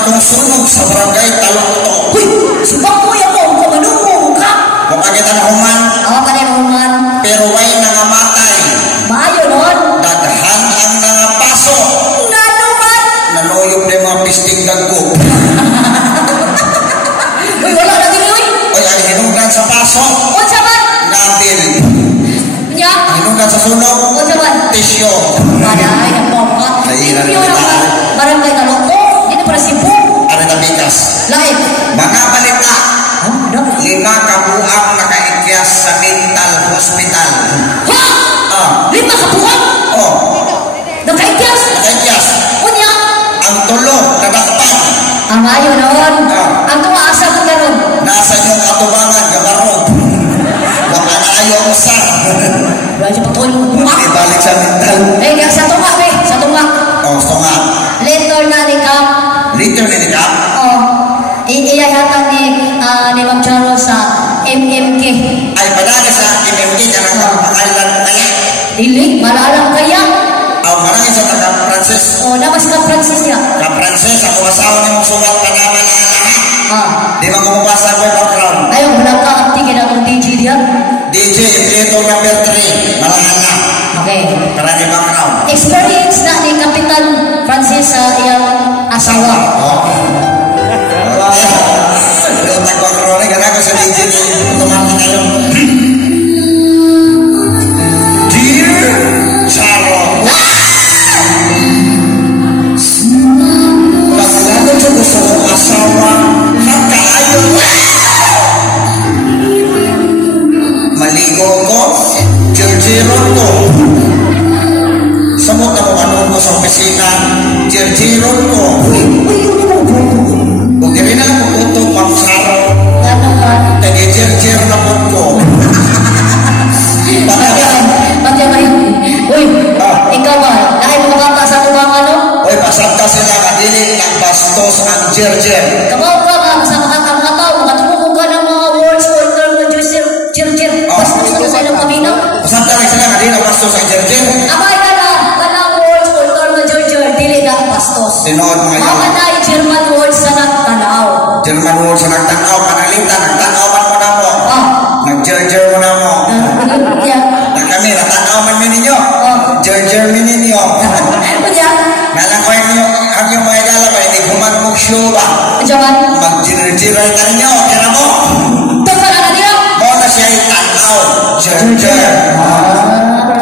akong sunog sa barangay Talokto. Uy, subak mo yan mo, kumanong ka. Huwag kita na human, Awa ka na naman. pero way nangamatay. Maayo nun. Daghan ang nangapaso. Nga naman. Nanoyog na yung mga pisting gagko. Uy, wala na din uy. Oy, ang hinungdan sa paso. O saman. Nabil. Nya. Hinungdan sa sunog. O saman. Tisyo. Paday, ang ka. Kailan Limpyo na naman. Barangay Talokto. Dito para Cebu. Ano na bigas? Lain. Mga balita. Oh, no. 5 kabuang nakaikyas sa mental hospital. Ha? 5 kabuang? Oh, Nakaikyas? nakaikyas. Unya? Ang tulo, nadakpan. Ang ayo noon. Ang tumaasa ko karon. Nasa yung atubangan, gabarog. Waka na ayaw mo sa. Wala siya patulong. Ibalik sa mental. Eh, sa tunga, be. Sa tunga. Oh, so nga. Later na ni Kam. Later na nila. Oh. Iyayatan ni Ma'am Charo sa MMK. Ay, padali sa MMK ka ng pangalan mo kaya. Dili, malalang kaya. Aw, marami sa taga-Francis. O, namas ka Francis niya. Ka-Francis, ako asawa ni mong sulat pa naman na lahat. Di ba kumupasa ko yung background? Ayaw, wala ka aktigin akong DJ diya. DJ, Plato number 3. Malahan na. Okay. Para ni background. Experience na ni Kapitan Francis sa iyang asawa. Yung tag-background, gana ko sa DJ. Tumati kayo. Dear Charo. Pagkano siya gusto kong asawa, magkaayo. Maligo ko, jirjiron ko. Samot na mo anong ko sa opisina, jirjiron ko. Kung di rin na lang kukuto, Ma'am Charo, Ano ka? tagi-jirjir na po ko. Bagyan kayo. Uy, ikaw ba? Dahil mga bata sa tubang ano? Uy, pasad ka sila kadili ng bastos ang jirjir. Kabaw ka ba sa mga tao? Makatulong ka ng mga words or term na Jir. Bastos na sa ilang paminaw. Pasad ka sila kadili ng bastos ang jirjir. Abay ka na. Kanang words or term na Jir. Dili na bastos. Tinood mga Mga yaman. na German words na nagtanaw. German word sa nagtanaw, panalitan, nagtanaw man mo na mo. Nag-jirjir mo na mo. Yeah. Na kami, natanaw man mo ninyo. Oh. Jirjir mo ninyo. Kanya? Nalang ko ang yung mga gala ba, hindi kumagmog show ba? Jaman? Mag-jirjiray ka ninyo, kira mo. Tama na niyo? Mo na siya itanaw. Jirjir.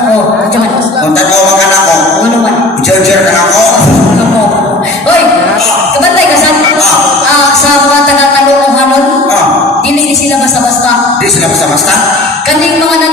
Oh, jaman. Kung tanaw mga anak ko, Ano man? jirjir ka na ko. Hoy, kabantay ka sa mga taga-Talokto hanon. Dili sila basta-basta. Di sila basta-basta. Kaning mga